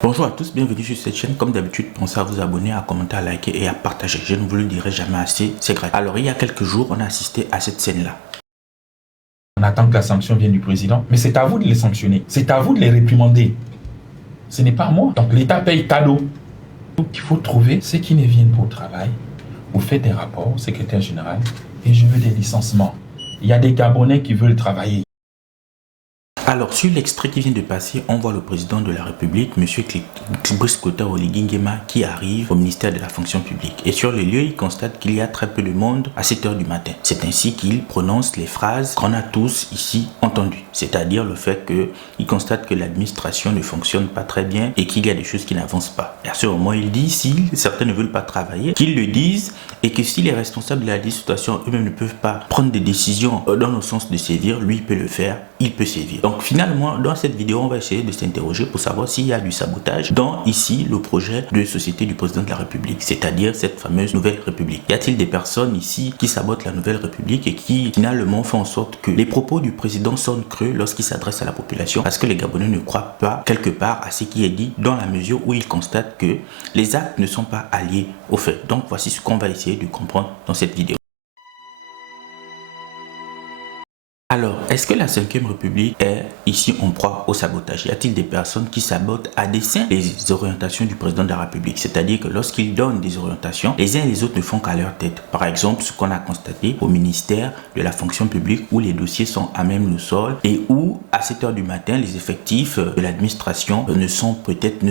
Bonjour à tous, bienvenue sur cette chaîne. Comme d'habitude, pensez à vous abonner, à commenter, à liker et à partager. Je ne vous le dirai jamais assez, c'est gratuit. Alors, il y a quelques jours, on a assisté à cette scène-là. On attend que la sanction vienne du président, mais c'est à vous de les sanctionner. C'est à vous de les réprimander. Ce n'est pas à moi. Donc l'État paye cadeau. Donc il faut trouver ceux qui ne viennent pas au travail. Vous faites des rapports au secrétaire général et je veux des licenciements. Il y a des Gabonais qui veulent travailler. Alors, sur l'extrait qui vient de passer, on voit le président de la République, M. Brice Clotaire Oligui Nguema, qui arrive au ministère de la fonction publique. Et sur les lieux, il constate qu'il y a très peu de monde à 7 h du matin. C'est ainsi qu'il prononce les phrases qu'on a tous ici entendues. C'est-à-dire le fait qu'il constate que l'administration ne fonctionne pas très bien et qu'il y a des choses qui n'avancent pas. Et à ce moment, il dit, si certains ne veulent pas travailler, qu'ils le disent et que si les responsables de l'administration eux-mêmes ne peuvent pas prendre des décisions dans le sens de sévir, lui peut le faire, il peut sévir. Donc finalement, dans cette vidéo, on va essayer de s'interroger pour savoir s'il y a du sabotage dans ici le projet de société du président de la République, c'est-à-dire cette fameuse nouvelle République. Y a-t-il des personnes ici qui sabotent la nouvelle République et qui finalement font en sorte que les propos du président sonnent creux lorsqu'il s'adresse à la population parce que les Gabonais ne croient pas quelque part à ce qui est dit dans la mesure où ils constatent que les actes ne sont pas alliés aux faits. Donc voici ce qu'on va essayer de comprendre dans cette vidéo. Alors, est-ce que la 5e République est ici en proie au sabotage? Y a-t-il des personnes qui sabotent à dessein les orientations du président de la République? C'est-à-dire que lorsqu'il donne des orientations, les uns et les autres ne font qu'à leur tête. Par exemple, ce qu'on a constaté au ministère de la fonction publique où les dossiers sont à même le sol et où à 7 h du matin, les effectifs de l'administration ne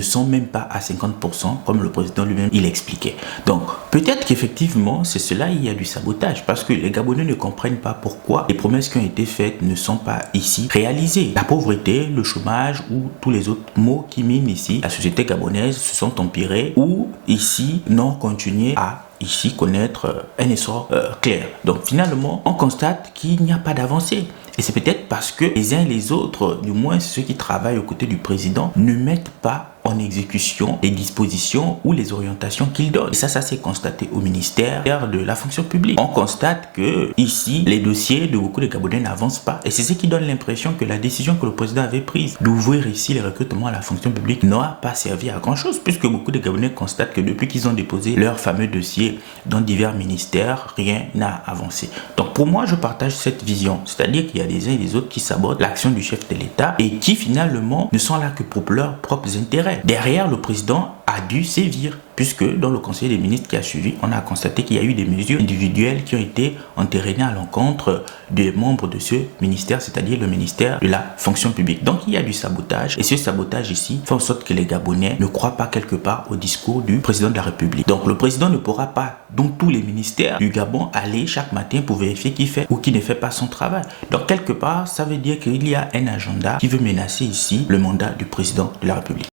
sont même pas à 50% comme le président lui-même il expliquait. Donc, peut-être qu'effectivement, c'est cela, il y a du sabotage parce que les Gabonais ne comprennent pas pourquoi les promesses qui ont été faites ne sont pas ici réalisées. La pauvreté, le chômage ou tous les autres maux qui minent ici la société gabonaise se sont empirés ou ici n'ont continué à ici connaître un essor clair. Donc finalement, on constate qu'il n'y a pas d'avancée. Et c'est peut-être parce que les uns et les autres, du moins ceux qui travaillent aux côtés du président, ne mettent pas en exécution les dispositions ou les orientations qu'il donne. Et ça s'est constaté au ministère de la fonction publique. On constate que ici, les dossiers de beaucoup de Gabonais n'avancent pas. Et c'est ce qui donne l'impression que la décision que le président avait prise d'ouvrir ici les recrutements à la fonction publique n'a pas servi à grand chose, puisque beaucoup de Gabonais constatent que depuis qu'ils ont déposé leur fameux dossier dans divers ministères, rien n'a avancé. Donc pour moi, je partage cette vision. C'est-à-dire qu'il y a les uns et les autres qui sabotent l'action du chef de l'État et qui finalement ne sont là que pour leurs propres intérêts. Derrière, le président a dû sévir, puisque dans le conseil des ministres qui a suivi, on a constaté qu'il y a eu des mesures individuelles qui ont été entérinées à l'encontre des membres de ce ministère, c'est-à-dire le ministère de la fonction publique. Donc il y a du sabotage, et ce sabotage ici fait en sorte que les Gabonais ne croient pas quelque part au discours du président de la République. Donc le président ne pourra pas, dans tous les ministères du Gabon, aller chaque matin pour vérifier qui fait ou qui ne fait pas son travail. Donc quelque part, ça veut dire qu'il y a un agenda qui veut menacer ici le mandat du président de la République.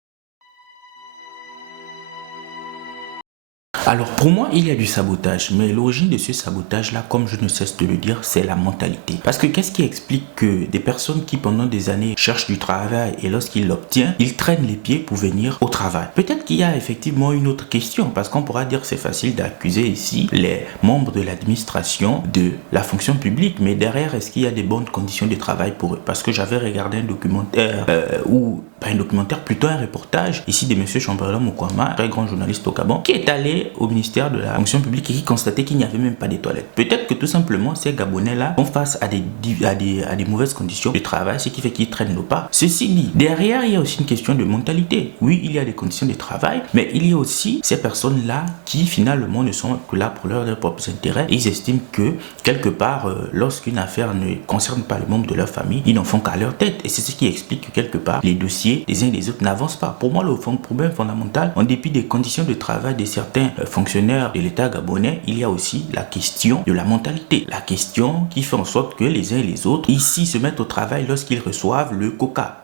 Alors pour moi, il y a du sabotage, mais l'origine de ce sabotage-là, comme je ne cesse de le dire, c'est la mentalité. Parce que qu'est-ce qui explique que des personnes qui pendant des années cherchent du travail et lorsqu'ils l'obtiennent, ils traînent les pieds pour venir au travail? Peut-être qu'il y a effectivement une autre question, parce qu'on pourra dire que c'est facile d'accuser ici les membres de l'administration de la fonction publique, mais derrière, est-ce qu'il y a des bonnes conditions de travail pour eux? Parce que j'avais regardé un documentaire, ou pas un documentaire, plutôt un reportage ici de M. Chamberlain Mukwama, très grand journaliste au Gabon, qui est allé au ministère de la fonction publique et qui constatait qu'il n'y avait même pas de toilettes. Peut-être que tout simplement ces Gabonais-là font face à des mauvaises conditions de travail, ce qui fait qu'ils traînent le pas. Ceci dit, derrière, il y a aussi une question de mentalité. Oui, il y a des conditions de travail, mais il y a aussi ces personnes-là qui finalement ne sont que là pour leurs propres intérêts. Ils estiment que quelque part, lorsqu'une affaire ne concerne pas les membres de leur famille, ils n'en font qu'à leur tête. Et c'est ce qui explique que quelque part, les dossiers des uns et des autres n'avancent pas. Pour moi, le problème fondamental, en dépit des conditions de travail de certains fonctionnaires de l'État gabonais, il y a aussi la question de la mentalité. La question qui fait en sorte que les uns et les autres ici se mettent au travail lorsqu'ils reçoivent le coca.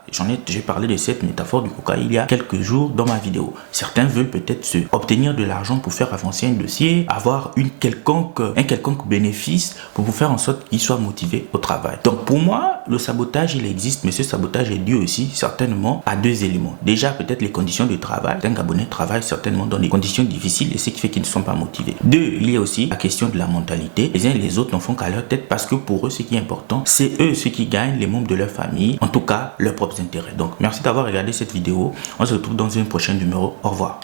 J'ai parlé de cette métaphore du coca il y a quelques jours dans ma vidéo. Certains veulent peut-être obtenir de l'argent pour faire avancer un dossier, avoir un quelconque bénéfice pour vous faire en sorte qu'ils soient motivés au travail. Donc pour moi, le sabotage il existe, mais ce sabotage est dû aussi certainement à deux éléments. Déjà peut-être les conditions de travail. Un Gabonais travaille certainement dans des conditions difficiles et ce qui fait qu'ils ne sont pas motivés. 2, il y a aussi la question de la mentalité. Les uns et les autres n'en font qu'à leur tête parce que pour eux, ce qui est important, c'est eux ceux qui gagnent, les membres de leur famille, en tout cas leurs propres intérêts. Donc, merci d'avoir regardé cette vidéo. On se retrouve dans un prochain numéro. Au revoir.